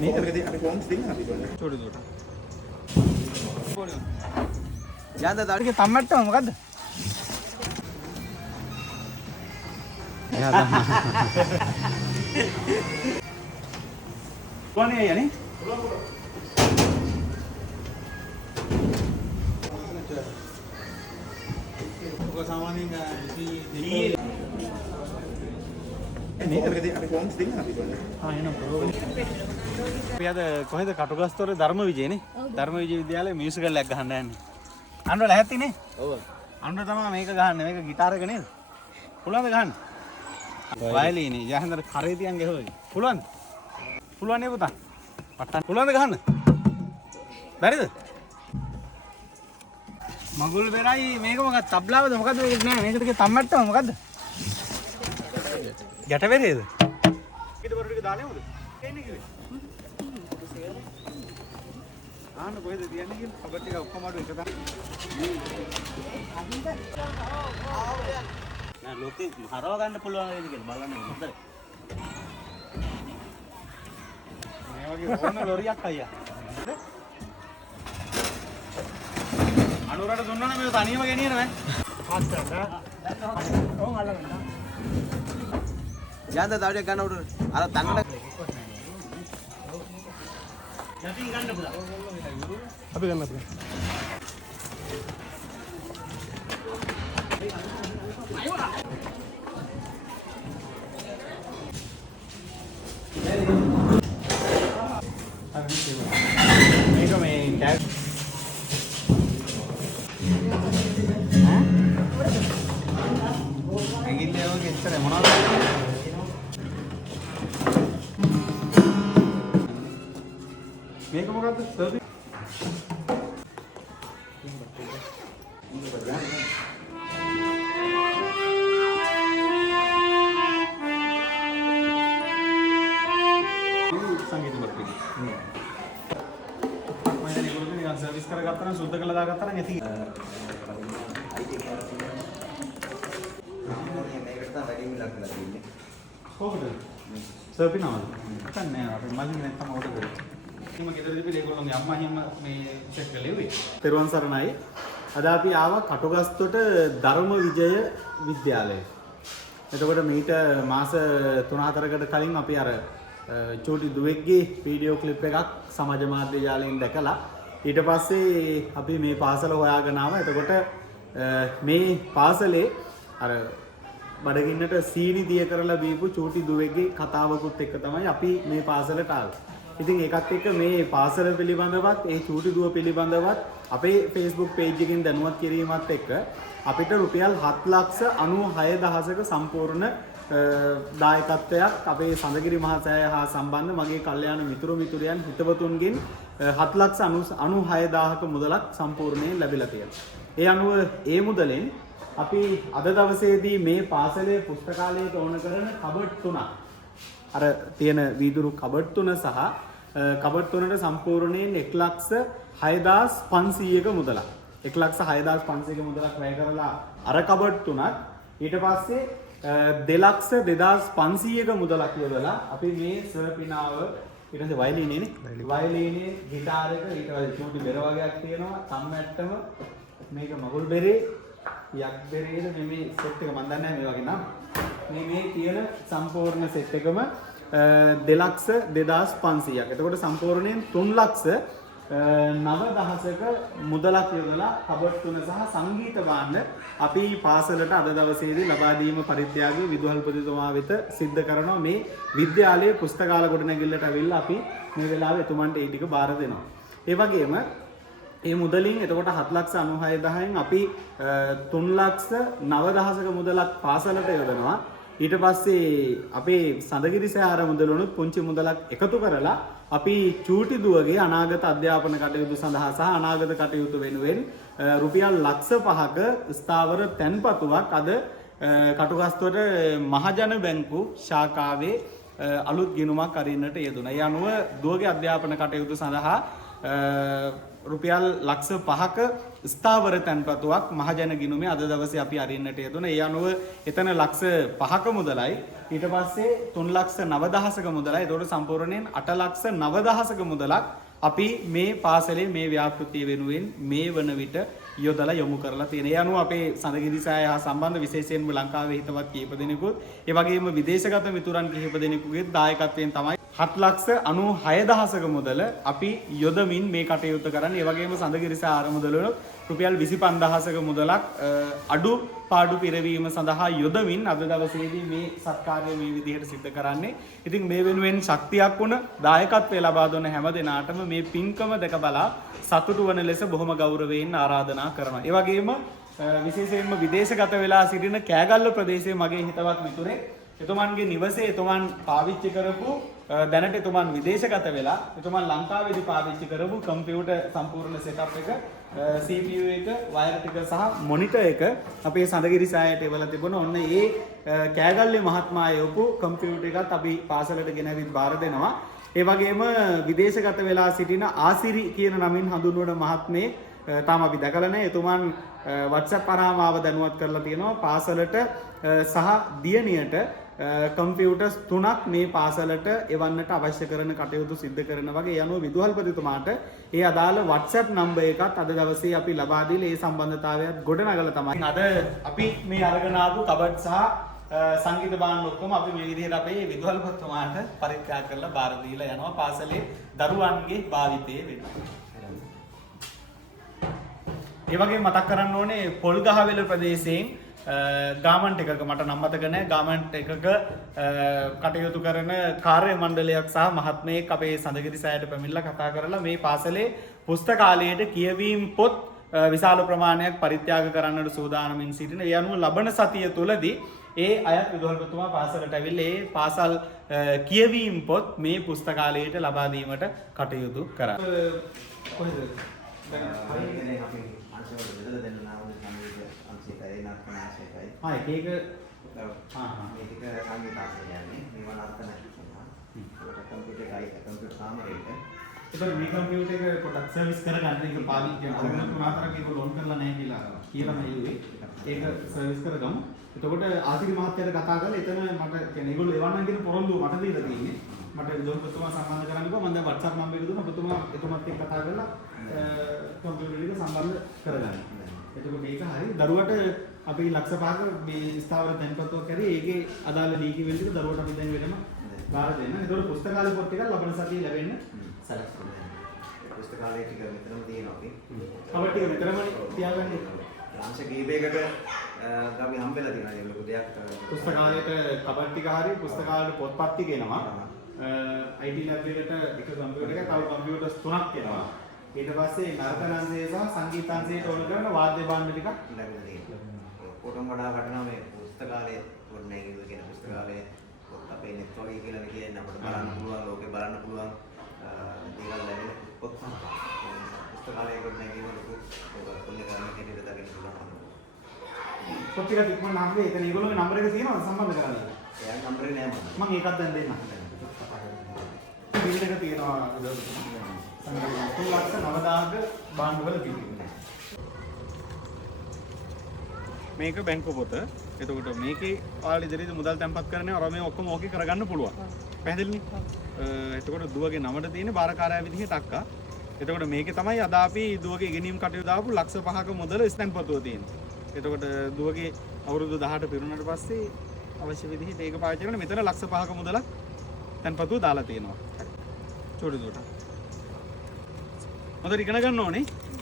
මේකදී අපි කොම්ස් දෙන්න අපි බලන්න. චෝටි චෝට. යන්න දාඩිය තම්මට්ටම මොකද්ද? කොහොනේ යන්නේ? ඔක සාමාන්‍යයෙන් මේකදී අපි කොම්ස් දෙන්න අපි බලන්න. එනවා ප්‍රෝග්‍රෑම්. අපි අද කොහෙද කටුගස්තොර ධර්ම විජයනේ? ධර්ම විජය විද්‍යාලයේ මියුසිකල් එකක් ගහන්න යන්නේ. අඬවල ඇහැත්තිනේ? ඔව්. අඬ තමයි මේක ගහන්නේ. මේක গিitar එක නේද? පුළුවන්ද ගහන්න? වයලීනේ. යහන්දර කරේ තියන් ගහුවා. පුළුවන්ද? පුළුවන් නේ පුතා. පට්ටන්. පුළුවන්ද ගහන්න? බැරිද? මගුල් වෙරයි මේක මොකක්ද? තබ්ලාවද මොකද්ද මේක නෑ. මේකට කිය තම්මට්ටම මොකද්ද? ගැට වෙරේද? ඊට පොර ටික දාලා යමුද? එන්නේ කිව්වේ. ආන්න කොහෙද තියන්නේ කියලා කබර් ටික ඔක්කොම අඩු එක තමයි. නෑ ලෝකේ හරව ගන්න පුළුවන් වේද කියලා බලන්න හොඳයි. මේ වගේ ඕන ලොරියක් අයියා. අනුරට දුන්නා නම් මේක තනියම ගෙනියන නෑ. පාස් කරන්න. ඕන් අල්ලගන්න. යන්න දාඩිය ගන්න උඩ අර තන්නට යටින් ගන්න පුතා අපි ගන්න පුතා මේක මේ ටැග් ඇගිල්ල වගේ ඉස්සර මොනවද මේක මොකද්ද සර්වි සංගීත වර්ගය මම දැන් ඒගොල්ලෝ නිකන් සර්විස් කරගත්තා නම් සුද්ධ කළා දාගත්තා නම් ඇති මේකට තමයි වැඩිම ලක්ලා තියෙන්නේ කොහොමද සර්වි නමද නැත්නම් අපි මල්ලි නැත්නම් ඕඩර් කරේ මම ගෙදරදී ඒගොල්ලෝගේ අම්මා හිම්ම මේ චෙක් කළේ. පෙරවන් සරණයි. අද අපි ආවා කටුගස්තොට ධර්ම විජය විද්‍යාලය. එතකොට මීට මාස 3-4කට කලින් අපි අර චූටි දුවෙක්ගේ වීඩියෝ ක්ලිප් එකක් සමාජ මාධ්‍ය ජාලයෙන් දැකලා ඊට පස්සේ අපි මේ පාසල හොයාගෙන ආවා. එතකොට මේ පාසලේ අර බඩගින්නට සීනි දිය කරලා බීපු චූටි දුවෙක්ගේ කතාවකුත් එක්ක තමයි අපි මේ පාසලට ආවේ. ඉතින් ඒකත් එක්ක මේ පාසල පිළිබඳවත් ඒ චූටි දුව පිළිබඳවත් අපේ Facebook page එකෙන් දැනුවත් කිරීමත් එක්ක අපිට රුපියල් 7,96,000ක සම්පූර්ණ දායකත්වයක් අපේ සඳගිරි මහසෑය හා සම්බන්ධ මගේ කල්යාණ මිතුරියන් හිතවතුන්ගෙන් 7,96,000ක මුදලක් සම්පූර්ණයෙන් ලැබිලා තියෙනවා. ඒ අනුව ඒ මුදලෙන් අපි අද දවසේදී මේ පාසලේ පුස්තකාලයට ඕන කරන කබඩ් 3ක් අර තියෙන වීදුරු කබඩ් 3 සහ කබඩ් 3ට සම්පූර්ණයෙන් 1,06,500ක මුදලක් 1,06,500ක මුදලක් වැය කරලා අර කබඩ් 3ක් ඊට පස්සේ 2,02,500ක මුදලක් යොදලා අපි මේ සර්පිනාව ඊට පස්සේ වයලීනේ වයලීනේ গিitar එක ඊට පස්සේ චූටි බෙර වගේක් තියෙනවා තම්මැට්ටම මේක මගුල් බෙරේ යක් බෙරේද මේ සෙට් එක මම දන්නේ නැහැ මේ වගේ නම් මේ තියෙන සම්පූර්ණ සෙට් එකම 2,02,500ක්. එතකොට සම්පූර්ණයෙන් 3,09,000ක මුදලක් යොදලා කබඩ් 3 සහ සංගීත භාණ්ඩ අපි පාසලට අද දවසේදී ලබා දීම පරිත්‍යාගයේ විදුහල්පතිතුමා වෙත සිද්ධ කරනවා. මේ විද්‍යාලයේ පුස්තකාල ගොඩනැගිල්ලට අවිල්ලා අපි මේ වෙලාවේ එතුමන්ට ඒ ටික බාර දෙනවා. ඒ වගේම මේ මුදලින් එතකොට 7,96,000න් අපි 3,09,000ක මුදලක් පාසලට යොදනවා. ඊට පස්සේ අපේ සඳගිරි සෑහර මුදලුණුත් පුංචි මුදලක් එකතු කරලා අපි චූටි දුවගේ අනාගත අධ්‍යාපන කටයුතු සඳහා සහ අනාගත කටයුතු වෙනුවෙන් රුපියල් 5,00,000ක ස්ථාවර තැන්පතුවක් අද කටුගස්තොට මහජන බැංකු ශාඛාවේ අලුත් ගිණුමක් අරින්නට යෙදුණා. ඒ අනුව දුවගේ අධ්‍යාපන කටයුතු සඳහා රුපියල් ලක්ෂ 5ක ස්ථාවර තැන්පතුවක් මහජන ගිණුමේ අද දවසේ අපි අරින්නට යෙදුණා. ඒ අනුව එතන ලක්ෂ 5ක මුදලයි ඊට පස්සේ 3,09,000ක මුදලයි. ඒතකොට සම්පූර්ණයෙන් 8,09,000ක මුදලක් අපි මේ පාසලේ මේ ව්‍යාපෘතිය වෙනුවෙන් මේ වන විට යොදලා යොමු කරලා තියෙනවා. ඒ අනුව අපේ සඳගිරිසාය හා සම්බන්ධ විශේෂයෙන්ම ලංකාවේ හිතවත් කීප දෙනෙකුත් ඒ වගේම විදේශගත මිතුරන් කිහිප දෙනෙකුගේ දායකත්වයෙන් තමයි 7,96,000ක මුදල අපි යොදමින් මේ කටයුතු කරන්නේ. ඒ වගේම සඳගිරිසා ආරමුදල වල රුපියල් 25,000ක මුදලක් අඩු පාඩු පිරවීම සඳහා යොදමින් අද දවසේදී මේ සත්කාරය මේ විදිහට සිදු කරන්නේ. ඉතින් මේ වෙනුවෙන් ශක්තියක් වුණ දායකත්වය ලබා දුන්න හැම දෙනාටම මේ පින්කම දැක බලා සතුටු වන ලෙස බොහොම ගෞරවයෙන් ආරාධනා කරනවා. ඒ වගේම විශේෂයෙන්ම විදේශගත වෙලා සිටින කෑගල්ල ප්‍රදේශයේ මගේ හිතවත් මිතුරේ එතුමන්ගේ නිවසේ එතුමන් පාවිච්චි කරපු දැනට එතුමන් විදේශගත වෙලා එතුමන් ලංකාවේදී පාවිච්චි කරපු කම්පියුටර් සම්පූර්ණ සෙටප් එක CPU එක වයර් ටික සහ මොනිටර් එක අපේ සඳගිරිසායට එවලා තිබුණා. ඔන්න ඒ කෑගල්ලේ මහත්මයා යොපු කම්පියුටර් එකත් අපි පාසලට ගෙනවිත් බාර දෙනවා. ඒ වගේම විදේශගත වෙලා සිටින ආසිරි කියන නමින් හඳුන්වන මහත්මයෙක් තාම අපි දැකලා නැහැ. එතුමන් WhatsApp පරාමාව දැනුවත් කරලා තියෙනවා පාසලට සහ දියණියට කම්පියුටර්ස් 3ක් මේ පාසලට එවන්නට අවශ්‍ය කරන කටයුතු සිදු කරන වගේ. ඒ අනුව විදුහල්පතිතුමාට ඒ අදාළ WhatsApp නම්බර් එකත් අද දවසේ අපි ලබා දීලා ඒ සම්බන්ධතාවයත් ගොඩනගලා තමයි අද අපි මේ අරගෙන ආපු කබඩ් සහ සංගීත භාණ්ඩ ඔක්කොම අපි මේ විදිහට අපේ විදුහල්පතිතුමාට පරිත්‍යාග කරලා බාර දීලා යනවා පාසලේ දරුවන්ගේ භාවිතයේ වෙනවා. ඒ වගේ මතක් කරන්න ඕනේ පොල්ගහවෙල ප්‍රදේශයෙන් ගාමන්ට් එකක මට නම් මතක නැහැ ගාමන්ට් එකක කටයුතු කරන කාර්ය මණ්ඩලයක් සහ මහත්මයෙක් අපේ සඳගිරිසෑයට පැමිණලා කතා කරලා මේ පාසලේ පුස්තකාලයට කියවීම් පොත් විශාල ප්‍රමාණයක් පරිත්‍යාග කරන්නට සූදානමින් සිටින. ඒ අනුව ලබන සතිය තුලදී ඒ අයත් විදුහල්පතිතුමා පාසලට ඇවිල්ලා ඒ පාසල් කියවීම් පොත් මේ පුස්තකාලයට ලබා දීමට කටයුතු කරා. කොහෙද? ඒක ඒක මේ කම්පියුටර් එක පොඩ්ඩක් සර්විස් කරගන්න ඒක පාවිච්චි කරනවා. තුනතරක් ඒක ලොන් කරලා නැහැ කියලා මම හිතුවේ. ඒක සර්විස් කරගමු. එතකොට ආසිරි මහත්තයාට කතා කරලා එතන මට කියන්නේ ඒගොල්ලෝ එවන්නම් කියන පොරොන්දුව මට දීලා තියෙන්නේ. මට විදුහල්පතිතුමා සම්බන්ධ කරන්නකෝ මම දැන් WhatsApp නම්බර් එක දුන්නා. ඔබතුමා එතුමත් එක්ක කතා කරලා කම්පියුටර් එක සම්බන්ධ කරගන්න. එතකොට මේක හරි. දරුවට අපි ලක්ෂ 5ක මේ ස්ථාවර තැන්පතුවක් කරේ ඒකේ අදාළ නීති වල ටික දරුවට අපි දැන් වෙනම බාර දෙන්න. ඒතකොට පුස්තකාලේ පොත් ටික ලබන සතියේ ලැබෙන්න සැලසුම්. පුස්තකාලේ ටික මෙතනම තියෙනවා අපි. කවර ටික මෙතනම තියාගන්නේ. අංශ කීපයකට අපි හම්බෙලා තියෙනවා ඒ ලොකු දෙයක්. පුස්තකාලේට කබඩ් ටික හරි පුස්තකාලේට පොත්පත් ටික එනවා. IT ලැබ් එකට එක කම්පියුටර් එකක් තව කම්පියුටර්ස් 3ක් එනවා. ඊට පස්සේ නර්තනාංශය සහ සංගීතාංශයට ඕන කරන වාද්‍ය භාණ්ඩ ටිකක් ලැබෙලා තියෙනවා. ඔක්කොටම වඩා වටිනවා මේ පුස්තකාලයේ පොඩ්ඩක් කියන පුස්තකාලයේ පොත් අපේ net වගේ කියලා කියන්නේ අපිට බලන්න පුළුවන් ලෝකේ බලන්න පුළුවන් දේවල් ලැබෙන පොත් තමයි. පුස්තකාලයේ කොට නැගීම ලොකු පොල්ලේ ගන්න කෙනෙකුට දකින්න පුළුවන්. පොත් ටික ඉක්මනට හම්බෙයි. එතන ඒගොල්ලෝගේ නම්බර එක තියෙනවා සම්බන්ධ කරගන්න. එයාගේ නම්බරේ නෑ මම. මම ඒකත් දැන් දෙන්නම්. බිල් එක තියෙනවා 3,09,000ක භාණ්ඩවල තිබෙනවා. මේක බැංකුව පොත. එතකොට මේකේ ඔයාලා ඉදිරියට මුදල් තැන්පත් කරන්නේ අර මේ ඔක්කොම ඕකේ කරගන්න පුළුවන්. පැහැදිලිනේ? එතකොට දුවගේ නමට තියෙන බාරකාරයා විදිහට අක්කා. එතකොට මේකේ තමයි අද අපි දුවගේ ඉගෙනීම් කටයුතු දාපු ලක්ෂ 5ක මුදල ස්තැන්පතුව තියෙන්නේ. එතකොට දුවගේ අවුරුදු 18 පිරුණාට පස්සේ අවශ්‍ය විදිහට ඒක පාවිච්චි කරන මෙතන ලක්ෂ 5ක මුදලක් තැන්පතුව දාලා තියෙනවා. හරි. චෝටි දුවට. හොඳට ඉගෙන ගන්න ඕනේ.